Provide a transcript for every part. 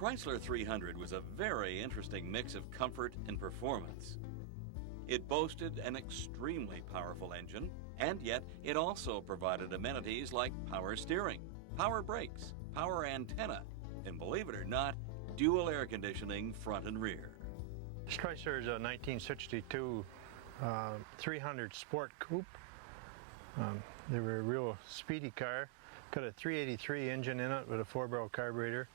Chrysler 300 was a very interesting mix of comfort and performance. It boasted an extremely powerful engine, and yet it also provided amenities like power steering, power brakes, power antenna, and believe it or not, dual air conditioning front and rear. This Chrysler is a 1962 300 Sport Coupe. They were a real speedy car. Got a 383 engine in it with a 4-barrel carburetor,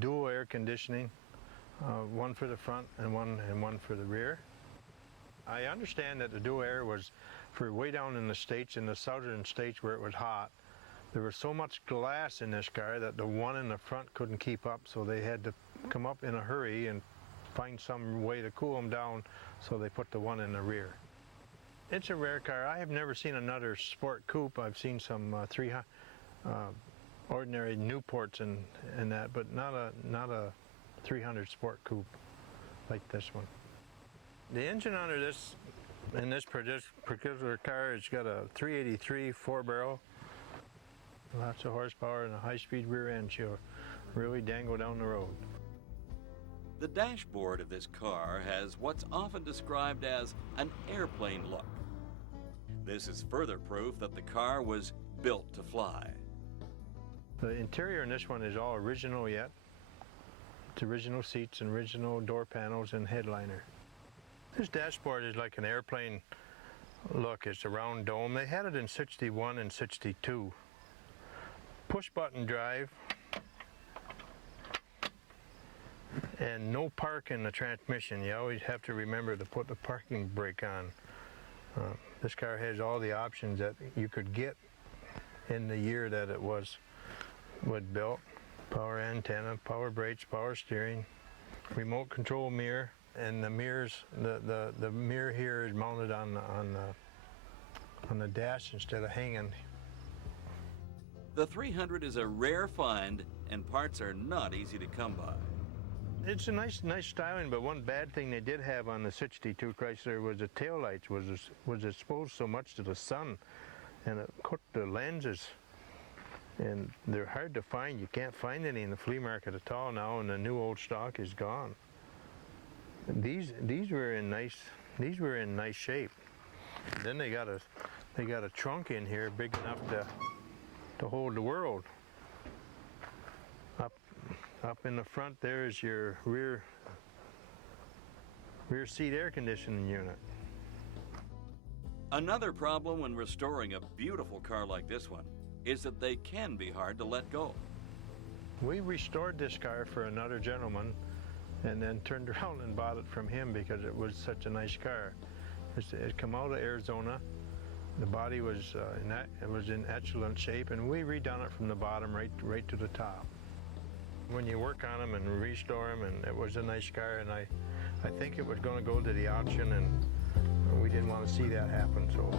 dual air conditioning, one for the front and one for the rear. I understand that the dual air was for way down in the States, in the southern states where it was hot. There was so much glass in this car that the one in the front couldn't keep up, so they had to come up in a hurry and find some way to cool them down, so they put the one in the rear. It's a rare car. I have never seen another Sport Coupe. I've seen some ordinary Newports and that, but not a 300 Sport Coupe like this one. The engine under this, in this particular car, it's got a 383 4-barrel, lots of horsepower and a high-speed rear end. She'll really dangle down the road. The dashboard of this car has what's often described as an airplane look. This is further proof that the car was built to fly. The interior in this one is all original yet. It's original seats and original door panels and headliner. This dashboard is like an airplane look. It's a round dome. They had it in 61 and 62. Push button drive and no park in the transmission. You always have to remember to put the parking brake on. This car has all the options that you could get in the year that it was built. Power antenna, power brakes, power steering, remote control mirror, and the mirrors. The mirror here is mounted on the dash instead of hanging. The 300 is a rare find, and parts are not easy to come by. It's a nice styling, but one bad thing they did have on the 62 Chrysler was the taillights was exposed so much to the sun, and it cooked the lenses. And they're hard to find. You can't find any in the flea market at all now, and the new old stock is gone. These were in nice shape. Then they got a trunk in here big enough to hold the world. Up in the front there is your rear seat air conditioning unit. Another problem when restoring a beautiful car like this one is that they can be hard to let go. We restored this car for another gentleman and then turned around and bought it from him because it was such a nice car. It came out of Arizona. The body was in excellent shape, and we redone it from the bottom right to the top. When you work on them and restore them, and it was a nice car, and I think it was going to go to the auction, and we didn't want to see that happen, so